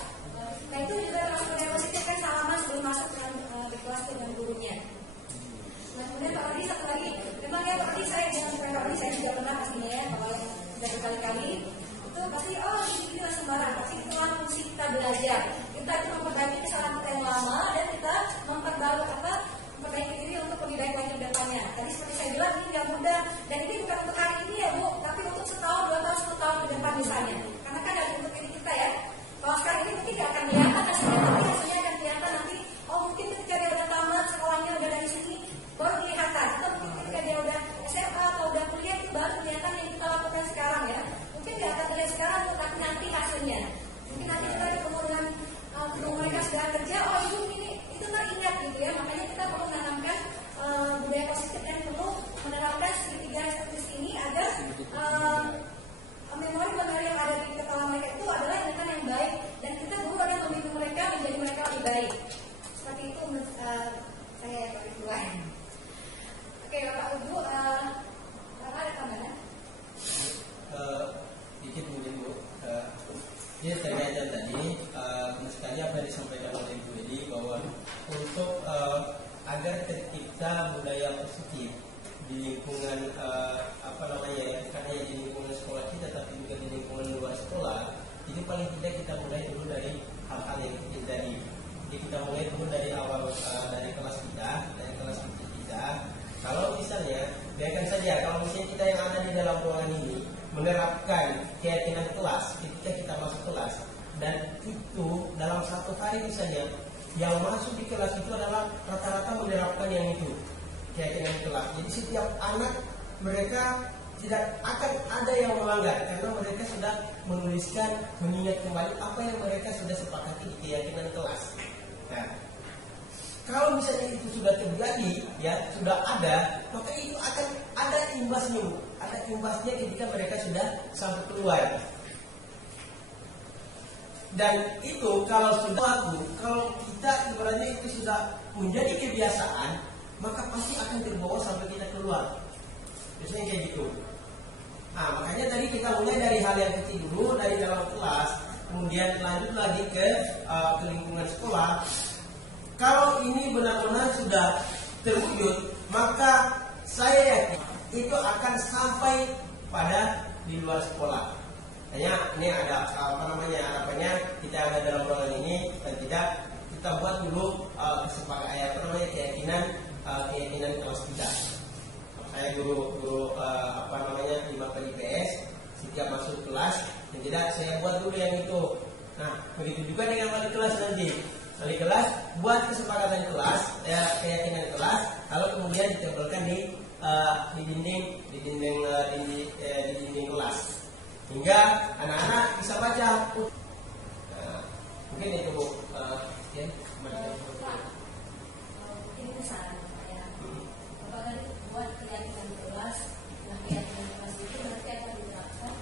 Nah itu juga termasuk budaya positif kan, salaman sebelum masuk di kelas dengan gurunya. Nah kemudian Pak Odi satu lagi, memang ya Pak Odi saya dengan Pak Odi saya juga pernah pastinya ya, kalau sudah berkali-kali itu pasti ini lah sembarang, pasti itulah fungsi kita belajar. Kita itu memperbaiki kesalahan kita yang lama dan kita memperbaiki diri untuk lebih baik lagi ke depannya. Tadi seperti saya bilang ini nggak mudah dan ini bukan untuk hari ini ya Bu, tapi untuk setahun, 2 tahun, 10 tahun ke depan misalnya. Karena kan ada untuk diri kita ya. Kalau sekarang ini mungkin nggak akan kelihatan hasilnya, tapi hasilnya akan kelihatan nanti. Oh mungkin ketika dia udah tamat sekolahnya udah dari sini, baru dia agar tercipta budaya positif di lingkungan bukan hanya di lingkungan sekolah kita tapi juga di lingkungan luar sekolah. Itu paling tidak kita mulai dulu dari hal-hal yang kecil tadi. Jadi kita mulai dulu dari awal, dari kelas kita. Kalau misalnya, biarkan saja kalau misalnya kita yang ada di dalam ruangan ini menerapkan keyakinan kelas ketika kita masuk kelas, dan itu dalam satu hari misalnya yang masuk di kelas itu adalah rata-rata menerapkan yang itu, keyakinan kelas. Jadi setiap anak mereka tidak akan ada yang melanggar karena mereka sudah menuliskan, mengingat kembali apa yang mereka sudah sepakati di keyakinan kelas. Nah, kalau misalnya itu sudah terjadi, ya sudah ada, maka itu akan ada imbasnya ketika mereka sudah sampai keluar. Dan itu kalau sudah kalau kita ibaratnya itu sudah menjadi kebiasaan, maka pasti akan terbawa sampai kita keluar. Biasanya kayak gitu. Nah, makanya tadi kita mulai dari hal yang kecil dulu, dari dalam kelas, kemudian lanjut lagi ke lingkungan sekolah. Kalau ini benar-benar sudah terwujud, maka saya yakin itu akan sampai pada di luar sekolah. Hanya ini ada harapannya kita ada dalam ruangan ini, dan tidak kita buat dulu keyakinan kelas kita. Saya guru di Mapel IPS, setiap masuk kelas, dan tidak saya buat dulu yang itu. Nah, begitu juga dengan wali kelas nanti. Wali kelas buat kesepakatan kelas, keyakinan kelas, lalu kemudian ditempelkan di dinding kelas, hingga anak-anak bisa baca. Mungkin itu Bu. Ini saran saya. Bapak tadi buat keyakinan kelas, nah keyakinan kelas itu nanti akan diterapkan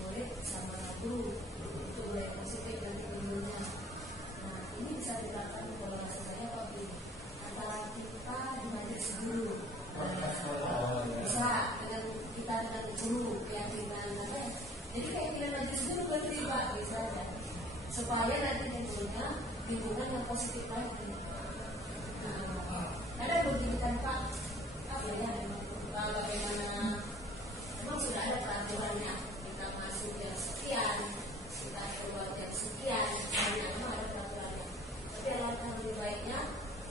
murid sama guru. Itu budaya positif dan ilmunya. Nah, ini bisa diterapkan kalau rasa saya kalau antara kita di majelis guru. Bisa dengan kita dengan guru keyakinan apa ya? Jadi keyakinan majelis guru berterima bisa aja. Supaya nanti tentunya lingkungan yang positif lagi. Ada pendidikan Pak, bagaimana memang sudah ada peraturannya, kita masuk yang sekian, kita keluar yang sekian, memang ada peraturannya. Tapi alangkah lebih baiknya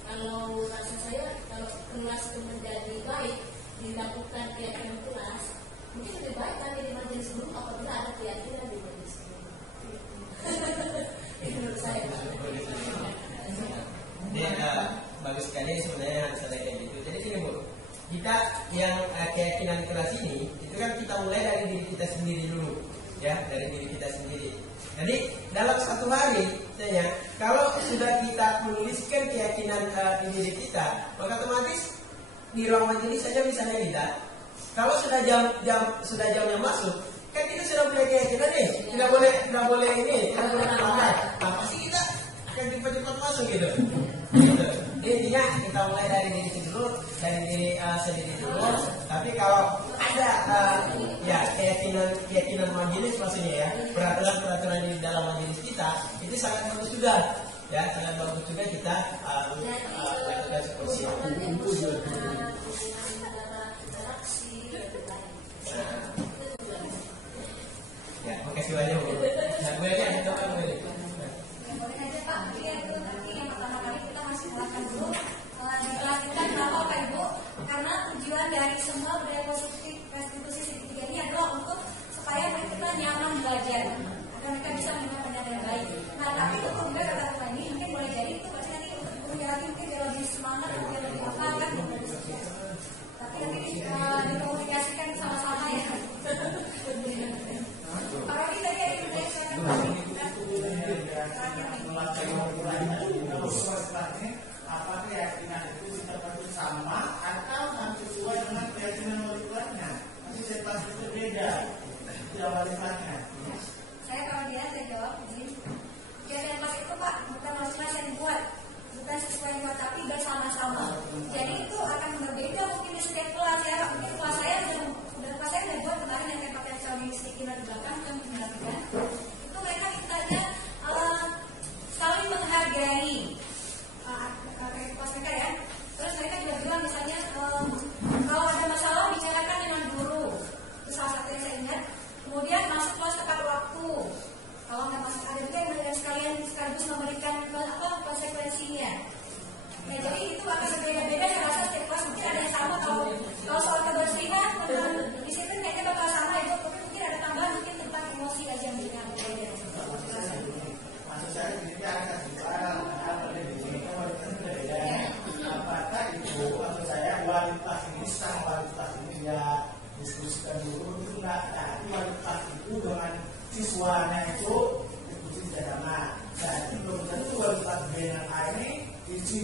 kalau rasa saya kalau kelas itu menjadi baik dilakukan keyakinan kelas, mungkin lebih baik kami di majelis guru apabila ada keyakinan di majelis guru. Itu menurut saya. Bagus sekali sebenarnya harus ada kayak gitu. Jadi gini Bu, kita yang keyakinan keras ini itu kan kita mulai dari diri kita sendiri dulu, ya, dari diri kita sendiri. Jadi dalam satu hari, misalnya, kalau sudah kita menuliskan keyakinan di diri kita, maka otomatis di ruang majelis saja misalnya kita, kalau sudah jamnya masuk, kan kita sudah punya keyakinan nih, tidak boleh ini, tidak boleh melanggar. Nah, pasti kita akan cepat-cepat masuk gitu. Intinya kita mulai dari diri dulu, dari diri sendiri dulu. Tapi kalau ada keyakinan majelis maksudnya ya, peraturan di dalam majelis kita itu sangat bagus juga, ya, sangat bagus juga kita lakukan seperti itu. Ya, makasih banyak Bu. Nah, boleh ya, kita boleh. Boleh aja Pak, itu nanti yang pertama kali kita masih melakukan dulu dilanjutkan kenapa Pak Ibu? Karena tujuan dari semua budaya positif restitusi segitiga ini adalah untuk supaya mereka nyaman belajar, agar mereka bisa menerima pendidikan yang baik. Nah, tapi untuk juga kata ini mungkin boleh jadi itu pasti nanti untuk guru lagi mungkin dia lebih semangat, dia lebih apa kan? Tapi nanti dikomunikasikan sama-sama ya. Pak Rodi tadi ada yang saya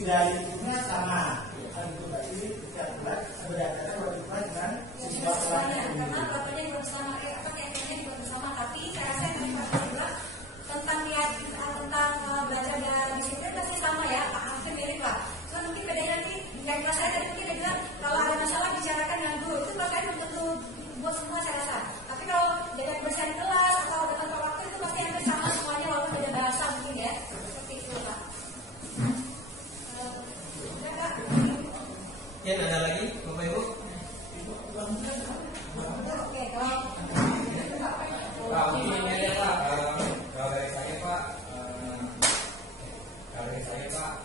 idealisnya sama. Itu berarti setiap bulan berdasarkan kewajiban dan siswa semuanya, karena peraturannya dibuat bersama, KKN-nya dibuat bersama. Tapi saya rasa yang pertama juga tentang niat tentang belajar dan disiplin pasti sama ya, hampir mirip lah. Cuma mungkin bedanya nanti yang kelas saya tadi mungkin dia bilang kalau ada masalah bicarakan dengan guru, itu bahkan belum tentu buat semua saya rasa. Tapi kalau dari kebersihan kelas atau dengan waktu itu pasti hampir sama semuanya walaupun beda bahasa mungkin ya, seperti itu Pak. Ya, ada lagi Bapak Ibu? Oke, kalau Pak, mungkin ini aja Pak. Kalau dari saya Pak,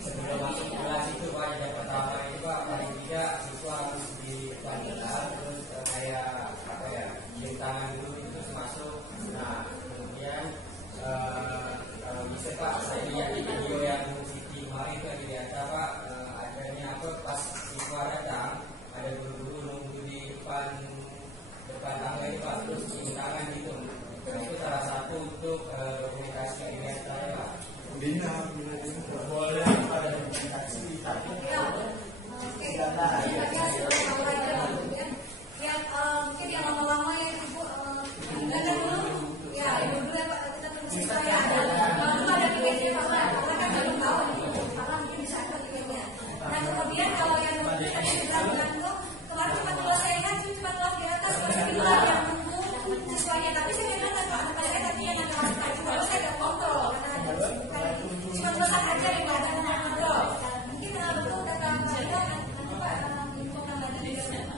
sebelum masuk kelas itu Pak, yang pertama itu Pak, paling tidak siswa harus dipelajari, terus kayak apa ya, cium tangan dulu itu terus masuk. Nah, kemudian kalau bisa Pak, saya lihat di video yang Siti kemarin itu di atas Pak, adanya apa pas siswa datang, ada guru-guru nunggu di depan tangga itu Pak, terus cium tangan gitu. Nah, itu salah satu untuk komunikasi dengan saya Pak. boleh pada komunikasi satu. yang mungkin yang lama-lama ya Ibu belajar dulu ya Ibu dulu ya Pak, kita tunggu siswa ya dulu ada tiketnya Pak, karena kan belum tahu karena mungkin bisa ada tiketnya. Nah kemudian kalau yang tadi dilakukan tuh kemarin cuma kalau saya lihat cuma kalau di atas masih bilang yang nunggu siswanya, tapi saya bilang kan Pak pada saya tapi yang akan maju kalau saya ada kontrol karena cuma pesan aja di badan kontrol. Mungkin betul kata Pak Ida nanti Pak info lagi di sana.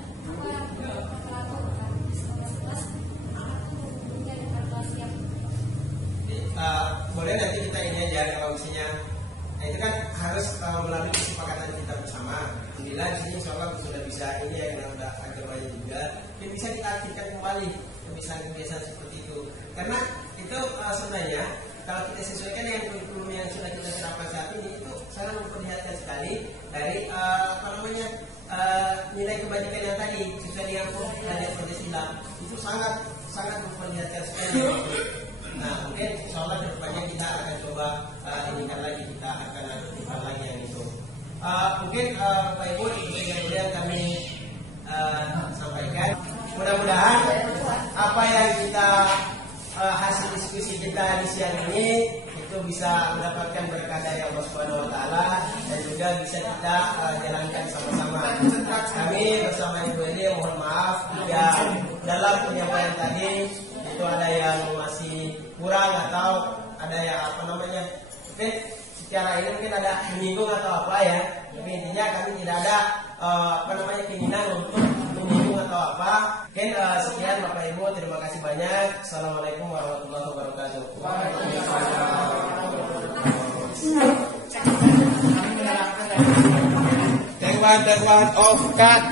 Boleh nanti kita ini aja kalau misalnya itu kan harus melalui kesepakatan kita bersama. Alhamdulillah di sini insya Allah sudah bisa ini ya, yang sudah agak banyak juga dan bisa diaktifkan kembali kebiasaan-kebiasaan seperti itu. Karena itu sebenarnya kalau kita sesuaikan dengan kurikulum yang sudah kita terapkan saat ini itu sangat memperlihatkan sekali dari nilai kebajikan yang tadi sesuai dengan pelajaran Pancasila itu sangat memperlihatkan sekali. Nah mungkin insya Allah kedepannya kita akan coba inikan lagi, kita akan lakukan lagi yang itu. Mungkin Bapak Ibu kemudian kami sampaikan. Mudah-mudahan apa yang kita hasil diskusi kita di siang ini itu bisa mendapatkan berkah dari Allah Subhanahu Wa Taala dan juga bisa kita jalankan sama-sama. Kami bersama Ibu Eli mohon maaf ya dalam penyampaian tadi itu ada yang masih kurang atau ada yang mungkin secara ini mungkin ada menyinggung atau apa ya. Tapi intinya kami tidak ada keinginan untuk menyinggung atau apa. Mungkin sekian Bapak Ibu, terima kasih banyak. Assalamualaikum warahmatullahi wabarakatuh. Take one, off, cut.